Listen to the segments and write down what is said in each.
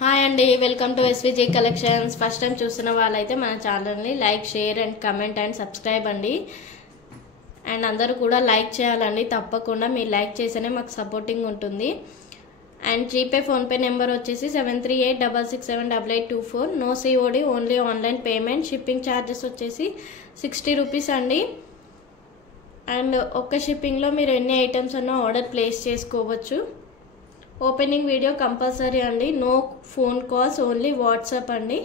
Hi అండి, welcome to SVJ collections. First time చూస్తున్న వాళ్ళైతే మన ఛానల్ని like, share and comment and subscribe అండి. అండ్ అందరూ కూడా లైక్ చేయాలండి, తప్పకుండా మీరు లైక్ చేస్తేనే మాకు సపోర్టింగ్ ఉంటుంది. అండ్ జీపే ఫోన్పే నెంబర్ వచ్చేసి 7386678824. No COD, only online payment. Shipping charges వచ్చేసి 60 రూపీస్ అండి. అండ్ ఒక్క షిప్పింగ్లో మీరు ఎన్ని ఐటమ్స్ అన్నా ఆర్డర్ ప్లేస్ చేసుకోవచ్చు. ఓపెనింగ్ వీడియో కంపల్సరీ అండి, no phone calls, only WhatsApp అండి.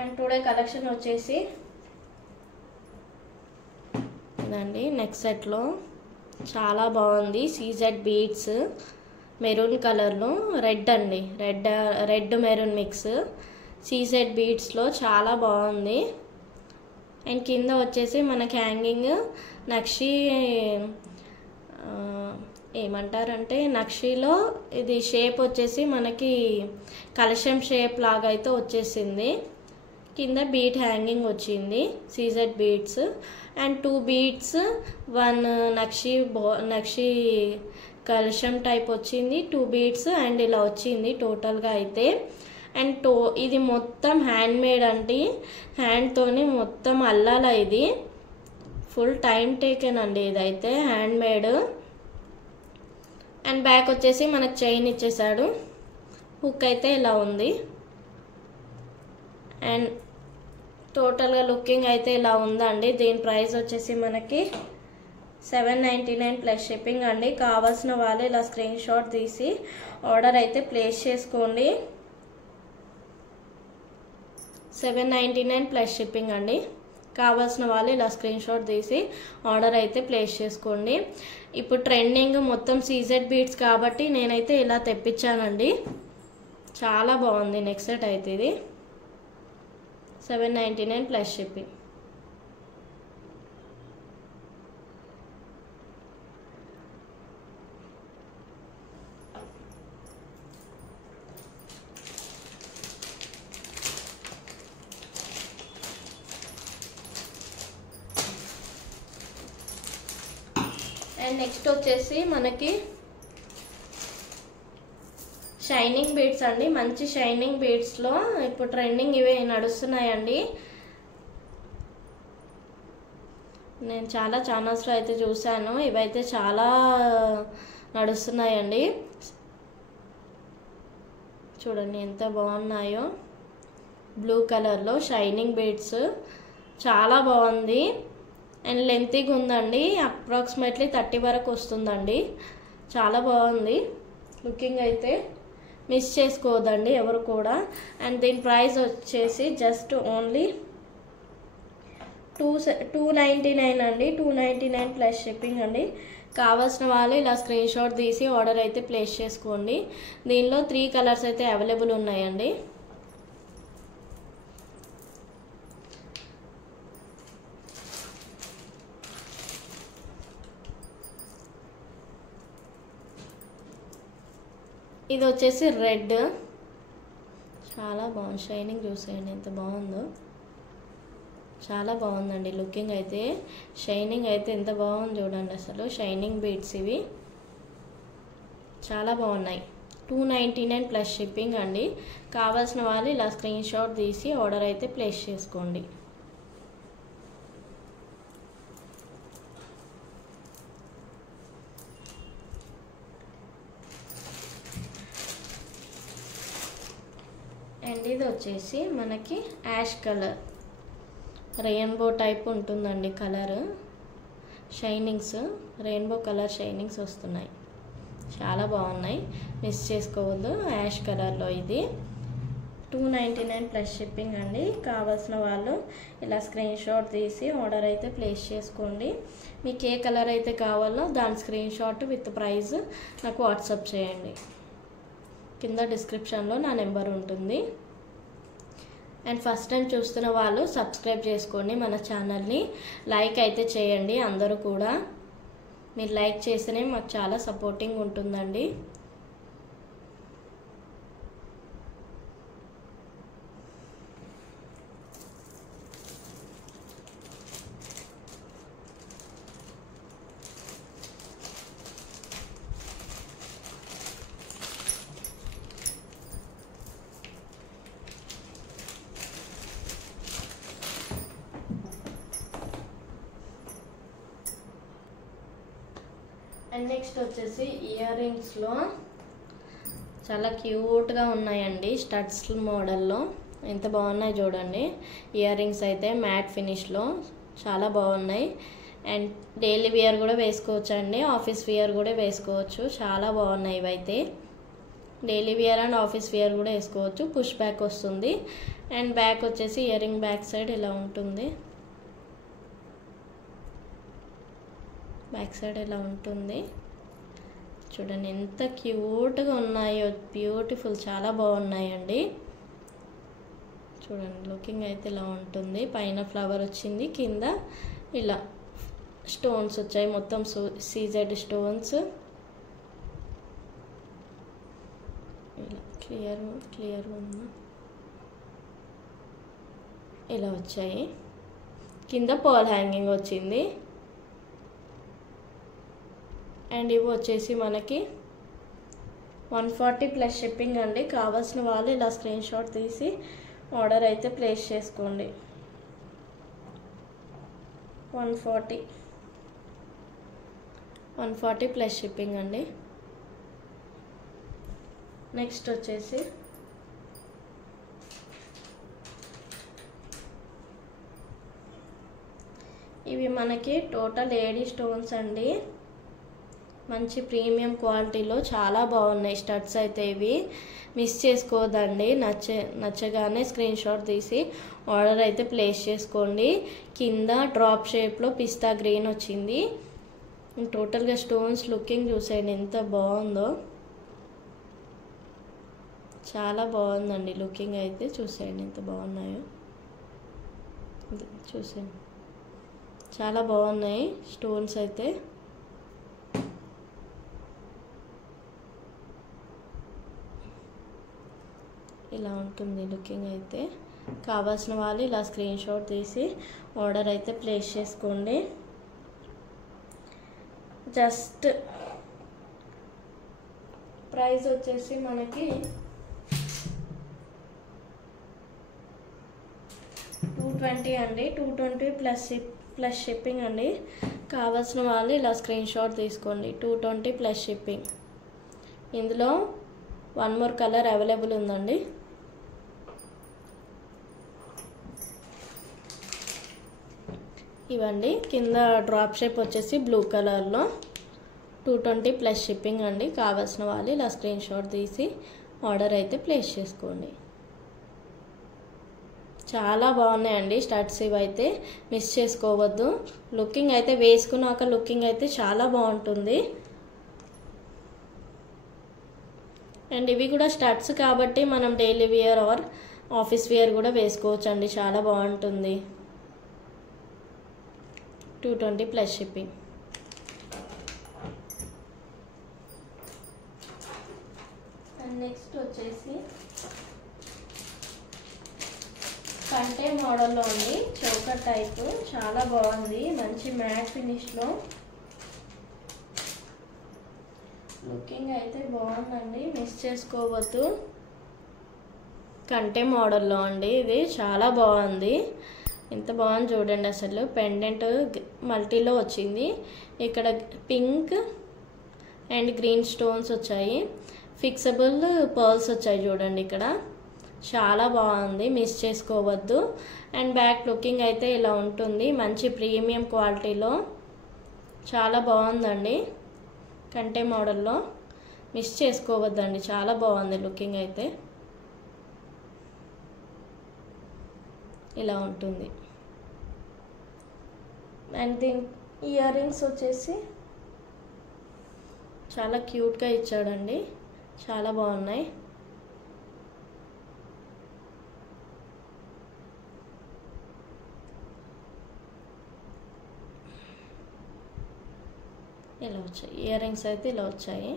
అండ్ టుడే కలెక్షన్ వచ్చేసి ఇదండి, నెక్స్ట్ సెట్లో చాలా బాగుంది. సీజెడ్ బీడ్స్ మెరూన్ కలర్లో, రెడ్ అండి, రెడ్ మెరూన్ మిక్స్. సీజెడ్ బీడ్స్లో చాలా బాగుంది. అండ్ కింద వచ్చేసి మనకి హ్యాంగింగ్ నక్షి ఏమంటారంటే నక్షిలో ఇది షేప్ వచ్చేసి మనకి కలశం షేప్ లాగా అయితే వచ్చేసింది. కింద బీట్ హ్యాంగింగ్ వచ్చింది, సీజెడ్ బీడ్స్. అండ్ 2 బీడ్స్, 1 నక్షి కలశం టైప్ వచ్చింది, 2 బీడ్స్ అండ్ ఇలా వచ్చింది టోటల్గా అయితే. అండ్ ఇది మొత్తం హ్యాండ్ మేడ్ అండి, హ్యాండ్తోని మొత్తం అల్లాల. ఇది ఫుల్ టైం టేకెన్ అండి, ఇదైతే హ్యాండ్ మేడ్. అండ్ బ్యాక్ వచ్చేసి మనకు చైన్ ఇచ్చేసాడు. హుక్ అయితే ఇలా ఉంది. అండ్ టోటల్గా లుకింగ్ అయితే ఇలా ఉందండి. దీని ప్రైస్ వచ్చేసి మనకి 799 ప్లస్ షిప్పింగ్ అండి. కావాల్సిన వాళ్ళు ఇలా స్క్రీన్ షాట్ తీసి ఆర్డర్ అయితే ప్లేస్ చేసుకోండి. 799 ప్లస్ షిప్పింగ్ అండి. కావాల్సిన వాళ్ళు ఇలా స్క్రీన్ షాట్ తీసి ఆర్డర్ అయితే ప్లేస్ చేసుకోండి. ఇప్పుడు ట్రెండింగ్ మొత్తం సీజెడ్ బీడ్స్ కాబట్టి నేనైతే ఇలా తెప్పించానండి. చాలా బాగుంది. నెక్స్ట్ సెట్ అయితే ఇది 799 ప్లస్ షిప్పింగ్. అండ్ నెక్స్ట్ వచ్చేసి మనకి షైనింగ్ బీడ్స్ అండి. మంచి షైనింగ్ బీడ్స్లో ఇప్పుడు ట్రెండింగ్ ఇవే నడుస్తున్నాయండి. నేను చాలా ఛానల్స్లో అయితే చూశాను, ఇవైతే చాలా నడుస్తున్నాయండి. చూడండి ఎంత బాగున్నాయో. బ్లూ కలర్లో షైనింగ్ బీడ్స్ చాలా బాగుంది. అండ్ లెంతీగా ఉందండి, అప్రాక్సిమేట్లీ 30 వరకు వస్తుందండి. చాలా బాగుంది లుకింగ్ అయితే, మిస్ చేసుకోవద్దండి ఎవరు కూడా. అండ్ దీని ప్రైస్ వచ్చేసి జస్ట్ ఓన్లీ 299 అండి. 299 ప్లస్ షిప్పింగ్ అండి. కావాల్సిన వాళ్ళు ఇలా స్క్రీన్ షాట్ తీసి ఆర్డర్ అయితే ప్లేస్ చేసుకోండి. దీనిలో 3 కలర్స్ అయితే అవైలబుల్ ఉన్నాయండి. ఇది వచ్చేసి రెడ్, చాలా బాగుంది. షైనింగ్ చూసేయండి ఎంత బాగుందో, చాలా బాగుందండి లుకింగ్ అయితే. షైనింగ్ అయితే ఎంత బాగుంది చూడండి అసలు. షైనింగ్ బీడ్స్ ఇవి చాలా బాగున్నాయి. 299 ప్లస్ షిప్పింగ్ అండి. కావాల్సిన వాళ్ళు ఇలా స్క్రీన్ షాట్ తీసి ఆర్డర్ అయితే ప్లేస్ చేసుకోండి. అండ్ ఇది వచ్చేసి మనకి యాష్ కలర్, రెయిన్బో టైప్ ఉంటుందండి colour. Shinings rainbow colour shinings వస్తున్నాయి, చాలా బాగున్నాయి, మిస్ చేసుకోవద్దు. యాష్ కలర్లో ఇది 299 ప్లస్ షిప్పింగ్ అండి. కావాల్సిన వాళ్ళు ఇలా స్క్రీన్ షాట్ తీసి ఆర్డర్ అయితే ప్లేస్ చేసుకోండి. మీకు ఏ కలర్ అయితే కావాలో దాని స్క్రీన్ షాట్ విత్ ప్రైస్ నాకు వాట్సాప్ చేయండి. కింద డిస్క్రిప్షన్లో నా నెంబర్ ఉంటుంది. అండ్ ఫస్ట్ టైం చూస్తున్న వాళ్ళు సబ్స్క్రైబ్ చేసుకోండి మన ఛానల్ని. లైక్ అయితే చేయండి అందరూ కూడా. మీరు లైక్ చేస్తేనే మాకు చాలా సపోర్టింగ్ ఉంటుందండి. అండ్ నెక్స్ట్ వచ్చేసి ఇయర్ రింగ్స్లో చాలా క్యూట్గా ఉన్నాయండి, స్టడ్స్ మోడల్లో ఎంత బాగున్నాయి చూడండి. ఇయర్ రింగ్స్ అయితే మ్యాట్ ఫినిష్లో చాలా బాగున్నాయి. అండ్ డైలీ వేర్ కూడా వేసుకోవచ్చు అండి, ఆఫీస్ వేర్ కూడా వేసుకోవచ్చు. చాలా బాగున్నాయి ఇవైతే. Daily wear and office wear కూడా వేసుకోవచ్చు. పుష్ బ్యాక్ వస్తుంది. అండ్ బ్యాక్ వచ్చేసి ఇయర్ రింగ్ బ్యాక్ సైడ్ ఇలా ఉంటుంది. బ్యాక్ సైడ్ ఇలా ఉంటుంది చూడండి, ఎంత క్యూట్గా ఉన్నాయో. బ్యూటిఫుల్, చాలా బాగున్నాయండి. చూడండి లుకింగ్ అయితే ఇలా ఉంటుంది. పైన ఫ్లవర్ వచ్చింది, కింద ఇలా స్టోన్స్ వచ్చాయి, మొత్తం సీజెడ్ స్టోన్స్. ఇలా క్లియర్ ఉందా, ఇలా వచ్చాయి. కింద పర్ల్ హ్యాంగింగ్ వచ్చింది. అండ్ ఇవి వచ్చేసి మనకి 140 ప్లస్ షిప్పింగ్ అండి. కావాల్సిన వాళ్ళు ఇలా స్క్రీన్ షాట్ తీసి ఆర్డర్ అయితే ప్లేస్ చేసుకోండి. 140 ప్లస్ షిప్పింగ్ అండి. నెక్స్ట్ వచ్చేసి ఇవి మనకి టోటల్ ఏడీ స్టోన్స్ అండి. మంచి ప్రీమియం క్వాలిటీలో చాలా బాగున్నాయి స్టడ్స్ అయితే. ఇవి మిస్ చేసుకోవద్దండి. నచ్చగానే స్క్రీన్ షాట్ తీసి ఆర్డర్ అయితే ప్లేస్ చేసుకోండి. కింద డ్రాప్ షేప్లో పిస్తా గ్రీన్ వచ్చింది. టోటల్గా స్టోన్స్ లుకింగ్ చూసేయండి ఎంత బాగుందో. చాలా బాగుందండి లుకింగ్ అయితే. చూసేయండి ఎంత బాగున్నాయో, చూసేయండి చాలా బాగున్నాయి స్టోన్స్ అయితే. ఇలా ఉంటుంది లుకింగ్ అయితే. కావాల్సిన వాళ్ళు ఇలా స్క్రీన్ షాట్ తీసి ఆర్డర్ అయితే ప్లేస్ చేసుకోండి. జస్ట్ ప్రైస్ వచ్చేసి మనకి 220 అండి. 220 ప్లస్ షిప్పింగ్ అండి. కావాల్సిన వాళ్ళు ఇలా స్క్రీన్ షాట్ తీసుకోండి. 220 ప్లస్ షిప్పింగ్. ఇందులో 1 మోర్ కలర్ అవైలబుల్ ఉందండి. ఇవండి కింద డ్రాప్ షేప్ వచ్చేసి బ్లూ కలర్లో 220 ప్లస్ షిప్పింగ్ అండి. కావాల్సిన వాళ్ళు ఇలా స్క్రీన్ షాట్ తీసి ఆర్డర్ అయితే ప్లేస్ చేసుకోండి. చాలా బాగున్నాయండి స్టడ్స్ ఇవైతే, మిస్ చేసుకోవద్దు. లుకింగ్ అయితే వేసుకున్నాక లుకింగ్ అయితే చాలా బాగుంటుంది. అండ్ ఇవి కూడా స్టడ్స్ కాబట్టి మనం daily wear or office wear కూడా వేసుకోవచ్చు అండి. చాలా బాగుంటుంది. 220 ప్లస్ షిప్పింగ్. అండ్ నెక్స్ట్ వచ్చేసి కంటే మోడల్లో ఉంది, చౌకర్ టైప్. చాలా బాగుంది, మంచి మ్యాట్ ఫినిష్లో. లుకింగ్ అయితే బాగుందండి, మిస్ చేసుకోవద్దు. కంటే మోడల్లో అండి ఇది. చాలా బాగుంది, ఎంత బాగుంది చూడండి అసలు. పెండెంట్ మల్టీలో వచ్చింది. ఇక్కడ పింక్ అండ్ గ్రీన్ స్టోన్స్ వచ్చాయి. ఫిక్సబుల్ పర్ల్స్ వచ్చాయి చూడండి ఇక్కడ. చాలా బాగుంది, మిస్ చేసుకోవద్దు. అండ్ బ్యాక్ లుకింగ్ అయితే ఇలా ఉంటుంది, మంచి ప్రీమియం క్వాలిటీలో. చాలా బాగుందండి కంటే మోడల్లో, మిస్ చేసుకోవద్దండి. చాలా బాగుంది లుకింగ్ అయితే. ఇలా ఉంటుంది. అండ్ దీని ఇయర్ రింగ్స్ వచ్చేసి చాలా క్యూట్గా ఇచ్చాడండి, చాలా బాగున్నాయి. ఇలా వచ్చాయి ఇయర్ రింగ్స్ అయితే, ఇలా వచ్చాయి.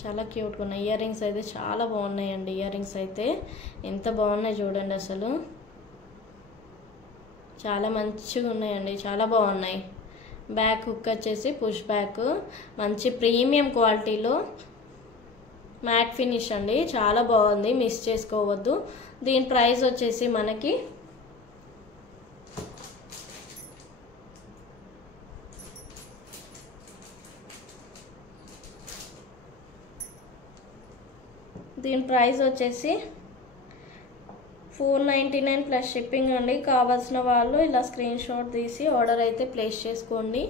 చాలా క్యూట్గా ఉన్నాయి ఇయర్ రింగ్స్ అయితే. చాలా బాగున్నాయండి ఇయర్ రింగ్స్ అయితే, ఎంత బాగున్నాయి చూడండి అసలు. చాలా మంచిగా ఉన్నాయండి, చాలా బాగున్నాయి. బ్యాక్ హుక్ వచ్చేసి పుష్ బ్యాక్, మంచి ప్రీమియం క్వాలిటీలో మ్యాట్ ఫినిష్ అండి. చాలా బాగుంది, మిస్ చేసుకోవద్దు. దీని ప్రైస్ వచ్చేసి మనకి 220 దీని ప్రైస్ వచ్చేసి 499 ప్లస్ షిప్పింగ్ అండి. కావాల్సిన వాళ్ళు ఇలా స్క్రీన్ షాట్ తీసి ఆర్డర్ అయితే ప్లేస్ చేసుకోండి.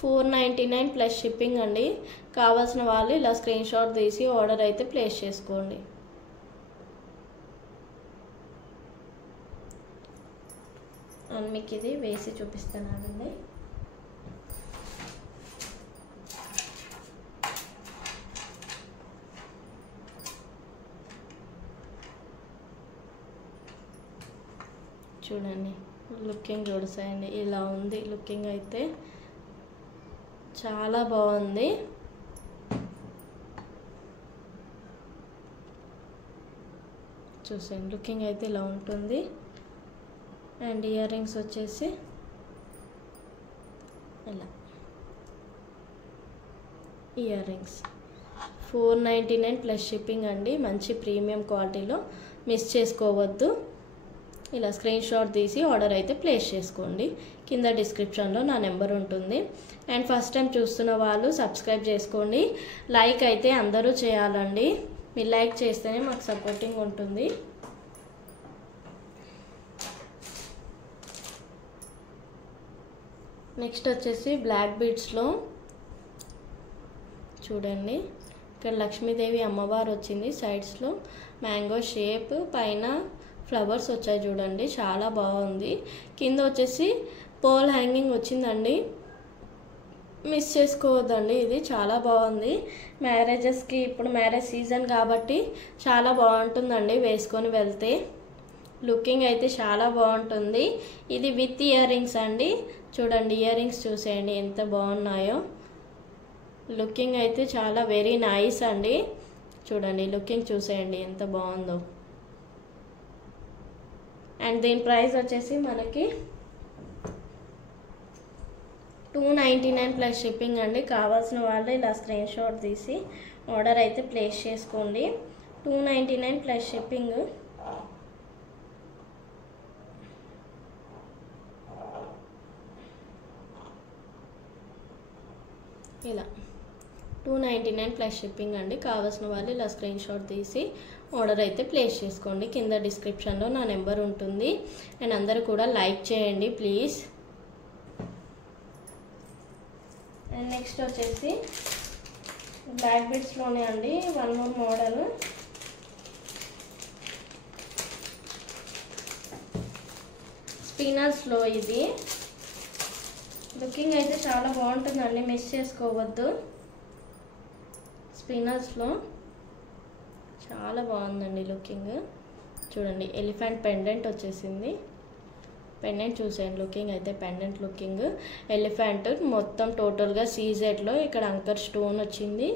499 ప్లస్ షిప్పింగ్ అండి. కావాల్సిన వాళ్ళు ఇలా స్క్రీన్ షాట్ తీసి ఆర్డర్ అయితే ప్లేస్ చేసుకోండి. మీకు ఇది వేసి చూపిస్తున్నానండి. చూడండి లుకింగ్ చూడసాయండి, ఇలా ఉంది లుకింగ్ అయితే చాలా బాగుంది. చూసాను లుకింగ్ అయితే ఇలా ఉంటుంది. అండ్ ఇయర్ రింగ్స్ వచ్చేసి ఇలా ఇయర్ రింగ్స్ 499 ప్లస్ షిప్పింగ్ అండి. మంచి ప్రీమియం క్వాలిటీలో మిస్ చేసుకోవద్దు. ఇలా స్క్రీన్ షాట్ తీసి ఆర్డర్ అయితే ప్లేస్ చేసుకోండి. కింద డిస్క్రిప్షన్లో నా నెంబర్ ఉంటుంది. అండ్ ఫస్ట్ టైం చూస్తున్న వాళ్ళు సబ్స్క్రైబ్ చేసుకోండి. లైక్ అయితే అందరూ చేయాలండి. మీరు లైక్ చేస్తేనే మాకు సపోర్టింగ్ ఉంటుంది. నెక్స్ట్ వచ్చేసి బ్లాక్ బీడ్స్లో చూడండి, ఇక్కడ లక్ష్మీదేవి అమ్మవారు వచ్చింది. సైడ్స్లో మ్యాంగో షేప్, పైన ఫ్లవర్స్ వచ్చాయి చూడండి, చాలా బాగుంది. కింద వచ్చేసి పోల్ హ్యాంగింగ్ వచ్చిందండి, మిస్ చేసుకోవద్దండి. ఇది చాలా బాగుంది. మ్యారేజెస్కి ఇప్పుడు మ్యారేజ్ సీజన్ కాబట్టి చాలా బాగుంటుందండి వేసుకొని వెళ్తే. లుకింగ్ అయితే చాలా బాగుంటుంది. ఇది విత్ ఇయర్ రింగ్స్ అండి. చూడండి ఇయర్ రింగ్స్ చూసేయండి ఎంత బాగున్నాయో. లుకింగ్ అయితే చాలా వెరీ నైస్ అండి. చూడండి లుకింగ్ చూసేయండి ఎంత బాగుందో. అండ్ దీని ప్రైస్ వచ్చేసి మనకి 299 ప్లస్ షిప్పింగ్ అండి. కావాల్సిన వాళ్ళు ఇలా స్క్రీన్ షాట్ తీసి ఆర్డర్ అయితే ప్లేస్ చేసుకోండి. 299 ప్లస్ షిప్పింగ్. ఇలా 299 ప్లస్ షిప్పింగ్ అండి. కావాల్సిన వాళ్ళు ఇలా స్క్రీన్ షాట్ తీసి ఆర్డర్ అయితే ప్లేస్ చేసుకోండి. కింద డిస్క్రిప్షన్లో నా నెంబర్ ఉంటుంది. అండ్ అందరూ కూడా లైక్ చేయండి ప్లీజ్. అండ్ నెక్స్ట్ వచ్చేసి బ్లాక్ బీడ్స్లోనే అండి వన్ మోర్ మోడల్. స్పిన్నర్స్లో ఇది లుకింగ్ అయితే చాలా బాగుంటుందండి, మిస్ చేసుకోవద్దు. స్పిన్నర్స్లో చాలా బాగుందండి లుకింగ్. చూడండి ఎలిఫెంట్ పెండెంట్ వచ్చేసింది. పెండెంట్ చూసేయండి లుకింగ్ అయితే, పెండెంట్ లుకింగ్ ఎలిఫెంట్ మొత్తం టోటల్గా సీజెడ్లో ఇక్కడ అంకర్ స్టోన్ వచ్చింది.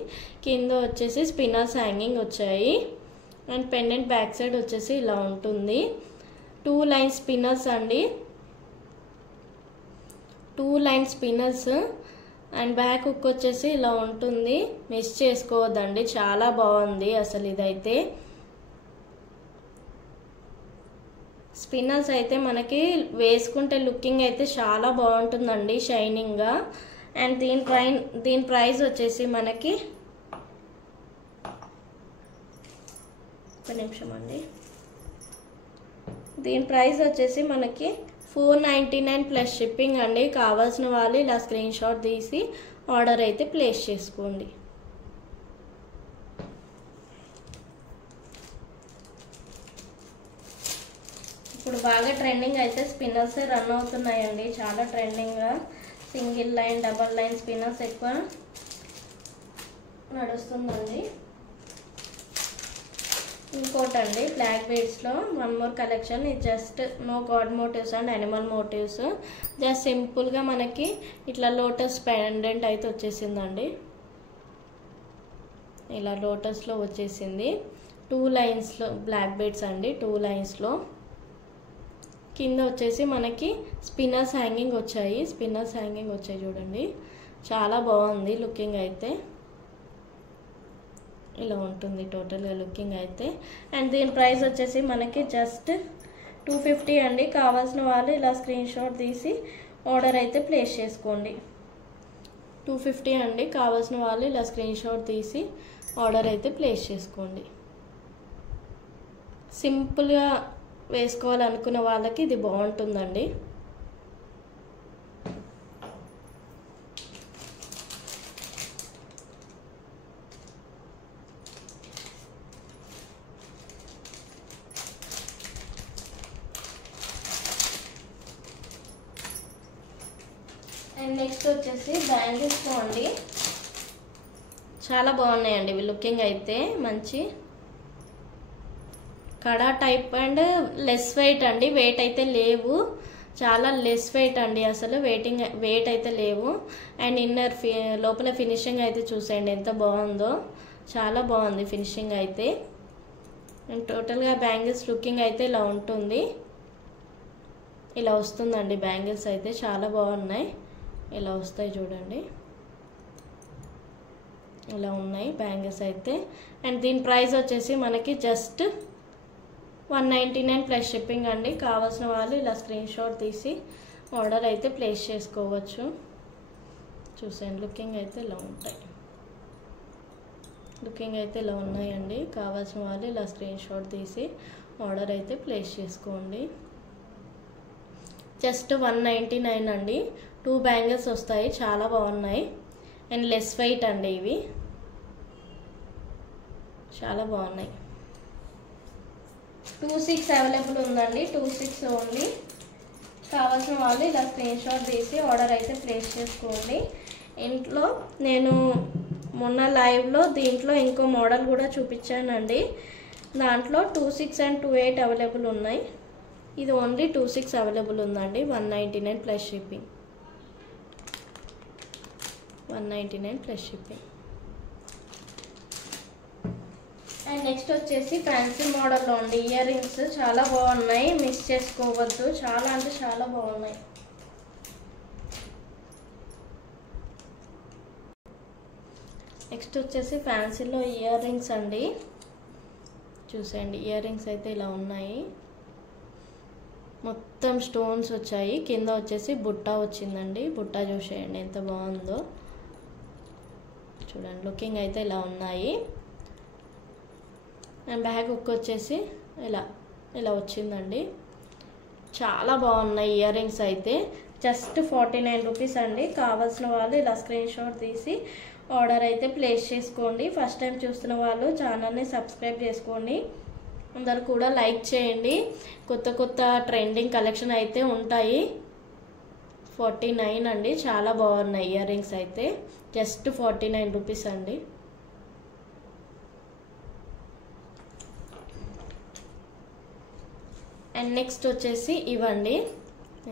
కింద వచ్చేసి స్పిన్నర్స్ హ్యాంగింగ్ వచ్చాయి. అండ్ పెండెంట్ బ్యాక్ సైడ్ వచ్చేసి ఇలా ఉంటుంది. 2 లైన్ స్పిన్నర్స్ అండి, 2 line spinners. And back hook వచ్చేసి ఇలా ఉంటుంది, మిస్ చేసుకోవద్దండి, చాలా బాగుంది అసలు. ఇదైతే స్పిన్నర్స్ అయితే మనకి వేసుకుంటే లుకింగ్ అయితే చాలా బాగుంటుందండి, షైనింగ్గా. అండ్ దీని ప్రైస్ వచ్చేసి మనకి ఒక నిమిషం అండి. దీని ప్రైస్ వచ్చేసి మనకి 499 ప్లస్ షిప్పింగ్ అండి. కావాల్సిన వాళ్ళు ఇలా స్క్రీన్ షాట్ తీసి ఆర్డర్ అయితే ప్లేస్ చేసుకోండి. ఇప్పుడు బాగా ట్రెండింగ్ అయితే స్పిన్నర్స్ రన్ అవుతున్నాయండి, చాలా ట్రెండింగ్గా. Single line, double line spinners ఎక్కువ నడుస్తుందండి. ఇంకోటండి బ్లాక్ బీడ్స్లో వన్ మోర్ కలెక్షన్. ఇది just no god motifs and animal motifs. Just సింపుల్గా మనకి ఇట్లా లోటస్ పెండెంట్ అయితే వచ్చేసిందండి. ఇలా లోటస్లో వచ్చేసింది. 2 లైన్స్లో బ్లాక్ బీడ్స్ అండి, 2 లైన్స్లో. కింద వచ్చేసి మనకి స్పిన్నర్స్ హ్యాంగింగ్ వచ్చాయి, స్పిన్నర్స్ హ్యాంగింగ్ వచ్చాయి చూడండి, చాలా బాగుంది లుకింగ్ అయితే. ఇలా ఉంటుంది టోటల్గా లుకింగ్ అయితే. అండ్ దీని ప్రైస్ వచ్చేసి మనకి జస్ట్ 250 అండి. కావాల్సిన వాళ్ళు ఇలా స్క్రీన్ షాట్ తీసి ఆర్డర్ అయితే ప్లేస్ చేసుకోండి. 250 అండి. కావాల్సిన వాళ్ళు ఇలా స్క్రీన్ షాట్ తీసి ఆర్డర్ అయితే ప్లేస్ చేసుకోండి. సింపుల్గా వేసుకోవాలనుకున్న వాళ్ళకి ఇది బాగుంటుందండి. అండ్ నెక్స్ట్ వచ్చేసి బ్యాంగిల్స్ అండి. చాలా బాగున్నాయండి ఇవి లుకింగ్ అయితే. మంచి కడా టైప్ అండ్ లెస్ వెయిట్ అండి. వెయిట్ అయితే లేవు, చాలా లెస్ వెయిట్ అండి. అసలు వెయిట్ అయితే లేవు. అండ్ ఇన్నర్ లోపల ఫినిషింగ్ అయితే చూసేయండి ఎంత బాగుందో. చాలా బాగుంది ఫినిషింగ్ అయితే. అండ్ టోటల్గా బ్యాంగిల్స్ లుకింగ్ అయితే ఇలా ఉంటుంది. ఇలా వస్తుందండి బ్యాంగిల్స్ అయితే. చాలా బాగున్నాయి. ఇలా వస్తాయి చూడండి, ఇలా ఉన్నాయి బ్యాంగిల్స్ అయితే. అండ్ దీని ప్రైస్ వచ్చేసి మనకి జస్ట్ 199 ప్లస్ షిప్పింగ్ అండి. కావాల్సిన వాళ్ళు ఇలా స్క్రీన్ షాట్ తీసి ఆర్డర్ అయితే ప్లేస్ చేసుకోవచ్చు. చూసేయండి లుకింగ్ అయితే ఇలా ఉంటాయి. లుకింగ్ అయితే ఇలా ఉన్నాయండి. కావాల్సిన వాళ్ళు ఇలా స్క్రీన్ షాట్ తీసి ఆర్డర్ అయితే ప్లేస్ చేసుకోండి. జస్ట్ 199 అండి. 2 బ్యాంగిల్స్ వస్తాయి. చాలా బాగున్నాయి. అండ్ లెస్ వెయిట్ అండి ఇవి. చాలా బాగున్నాయి. 26 అవైలబుల్ ఉందండి. 26 ఓన్లీ. కావాల్సిన వాళ్ళు ఇలా స్క్రీన్ షాట్ తీసి ఆర్డర్ అయితే ప్లేస్ చేసుకోండి. ఇంట్లో నేను మొన్న లైవ్లో దీంట్లో ఇంకో మోడల్ కూడా చూపించానండి. దాంట్లో 26 అండ్ 28 అవైలబుల్ ఉన్నాయి. ఇది ఓన్లీ 26 అవైలబుల్ ఉందండి. 199 plus shipping. 199 plus shipping. And next వచ్చేసి ఫ్యాన్సీ మోడల్లో ఉండి ఇయర్ రింగ్స్ చాలా బాగున్నాయి. మిస్ చేసుకోవద్దు. చాలా అంటే చాలా బాగున్నాయి. నెక్స్ట్ వచ్చేసి ఫ్యాన్సీలో ఇయర్ రింగ్స్ అండి. చూసేయండి ఇయర్ రింగ్స్ అయితే ఇలా ఉన్నాయి. మొత్తం స్టోన్స్ వచ్చాయి. కింద వచ్చేసి బుట్ట వచ్చిందండి. బుట్ట చూసేయండి ఎంత బాగుందో. చూడండి లుకింగ్ అయితే ఇలా ఉన్నాయి. అండ్ బ్యాక్ హుక్ వచ్చేసి ఇలా వచ్చిందండి. చాలా బాగున్నాయి ఇయర్ రింగ్స్ అయితే. జస్ట్ 49 రూపీస్ అండి. కావాల్సిన వాళ్ళు ఇలా స్క్రీన్ షాట్ తీసి ఆర్డర్ అయితే ప్లేస్ చేసుకోండి. ఫస్ట్ టైం చూస్తున్న వాళ్ళు ఛానల్ని సబ్స్క్రైబ్ చేసుకోండి. అందరు కూడా లైక్ చేయండి. కొత్త కొత్త ట్రెండింగ్ కలెక్షన్ అయితే ఉంటాయి. 49 అండి. చాలా బాగున్నాయి ఇయర్ రింగ్స్ అయితే. జస్ట్ 49 రూపీస్ అండి. అండ్ నెక్స్ట్ వచ్చేసి ఇవ్వండి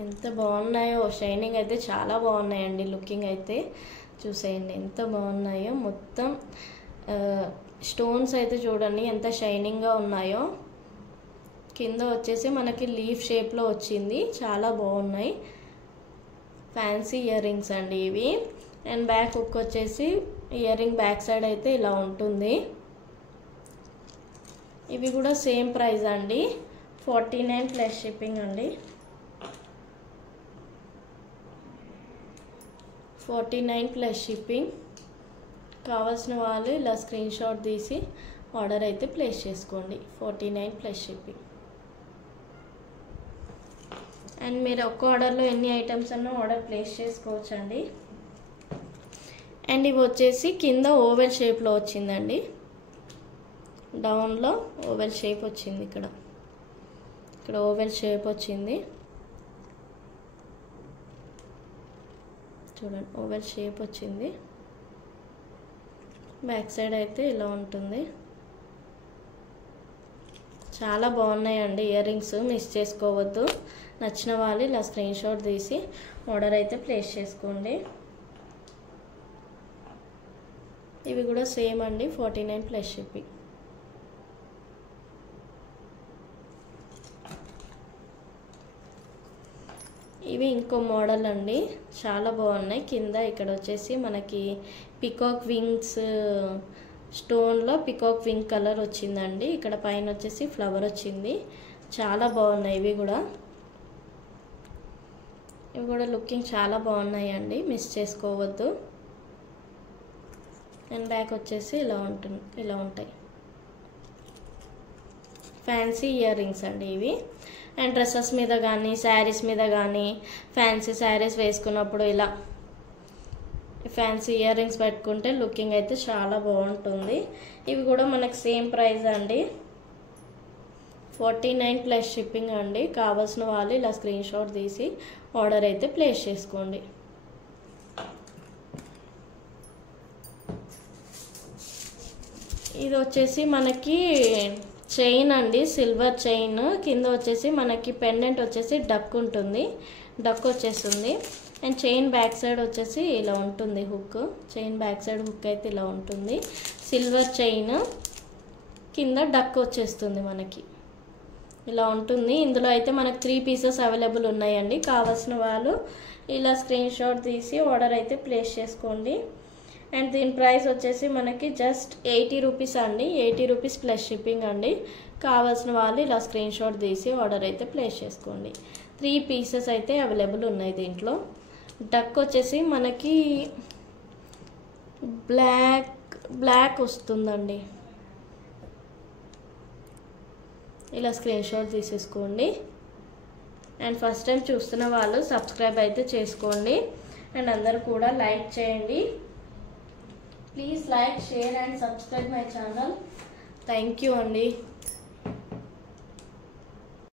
ఎంత బాగున్నాయో. షైనింగ్ అయితే చాలా బాగున్నాయండి. లుకింగ్ అయితే చూసేయండి ఎంత బాగున్నాయో. మొత్తం స్టోన్స్ అయితే చూడండి ఎంత షైనింగ్గా ఉన్నాయో. కింద వచ్చేసి మనకి లీఫ్ షేప్లో వచ్చింది. చాలా బాగున్నాయి. ఫ్యాన్సీ ఇయర్ రింగ్స్ అండి ఇవి. అండ్ బ్యాక్ హుక్ వచ్చేసి ఇయర్ రింగ్ బ్యాక్ సైడ్ అయితే ఇలా ఉంటుంది. ఇవి కూడా సేమ్ ప్రైస్ అండి. 49 ప్లస్ షిప్పింగ్ అండి. 49 ప్లస్ షిప్పింగ్. కావాల్సిన వాళ్ళు ఇలా స్క్రీన్ షాట్ తీసి ఆర్డర్ అయితే ప్లేస్ చేసుకోండి. 49 ప్లస్ షిప్పింగ్. అండ్ మీరు ఒక్క ఆర్డర్లో ఎన్ని ఐటమ్స్ అన్నా ఆర్డర్ ప్లేస్ చేసుకోవచ్చండి. అండ్ ఇవి వచ్చేసి కింద ఓవెల్ షేప్లో వచ్చిందండి. డౌన్లో ఓవెల్ షేప్ వచ్చింది. ఇక్కడ ఓవెల్ షేప్ వచ్చింది చూడండి. ఓవెల్ షేప్ వచ్చింది. బ్యాక్ సైడ్ అయితే ఇలా ఉంటుంది. చాలా బాగున్నాయండి ఇయర్ రింగ్స్. మిస్ చేసుకోవద్దు. నచ్చిన వాళ్ళు ఇలా స్క్రీన్ షాట్ తీసి ఆర్డర్ అయితే ప్లేస్ చేసుకోండి. ఇవి కూడా సేమ్ అండి. 49 ప్లస్ షిప్పింగ్. ఇవి ఇంకో మోడల్ అండి. చాలా బాగున్నాయి. కింద ఇక్కడ వచ్చేసి మనకి పికాక్ వింగ్స్ స్టోన్లో పికాక్ వింగ్ కలర్ వచ్చిందండి. ఇక్కడ పైన వచ్చేసి ఫ్లవర్ వచ్చింది. చాలా బాగున్నాయి ఇవి కూడా. లుకింగ్ చాలా బాగున్నాయండి. మిస్ చేసుకోవద్దు. అండ్ బ్యాక్ వచ్చేసి ఇలా ఉంటాయి. ఫ్యాన్సీ ఇయర్ రింగ్స్ అండి ఇవి. అండ్ డ్రెస్సెస్ మీద కానీ శారీస్ మీద కానీ ఫ్యాన్సీ శారీస్ వేసుకున్నప్పుడు ఇలా ఫ్యాన్సీ ఇయర్ రింగ్స్ పెట్టుకుంటే లుకింగ్ అయితే చాలా బాగుంటుంది. ఇవి కూడా మనకు సేమ్ ప్రైస్ అండి, 49 ప్లస్ షిప్పింగ్ అండి. కావాల్సిన వాళ్ళు ఇలా స్క్రీన్ షాట్ తీసి ఆర్డర్ అయితే ప్లేస్ చేసుకోండి. ఇది వచ్చేసి మనకి చైన్ అండి, సిల్వర్ చైన్. కింద వచ్చేసి మనకి పెండెంట్ వచ్చేసి డక్ ఉంటుంది, డక్ వచ్చేస్తుంది. అండ్ చైన్ బ్యాక్ సైడ్ వచ్చేసి ఇలా ఉంటుంది hook. Chain back side hook అయితే ఇలా ఉంటుంది. సిల్వర్ చైన్ కింద డక్ వచ్చేస్తుంది మనకి, ఇలా ఉంటుంది. ఇందులో అయితే మనకు 3 పీసెస్ అవైలబుల్ ఉన్నాయండి. కావాల్సిన వాళ్ళు ఇలా స్క్రీన్ షాట్ తీసి ఆర్డర్ అయితే ప్లేస్ చేసుకోండి. అండ్ దీని ప్రైస్ వచ్చేసి మనకి జస్ట్ 80 రూపీస్ అండి, 80 రూపీస్ ప్లస్ షిప్పింగ్ అండి. కావాల్సిన వాళ్ళు ఇలా స్క్రీన్ షాట్ తీసి ఆర్డర్ అయితే ప్లేస్ చేసుకోండి. 3 పీసెస్ అయితే అవైలబుల్ ఉన్నాయి దీంట్లో. డక్ వచ్చేసి మనకి బ్లాక్ వస్తుందండి. ఇలా స్క్రీన్ షాట్ తీసేసుకోండి. అండ్ ఫస్ట్ టైం చూస్తున్న వాళ్ళు సబ్స్క్రైబ్ అయితే చేసుకోండి. అండ్ అందరూ కూడా లైక్ చేయండి. Please like, share and subscribe my channel. Thank you అండి.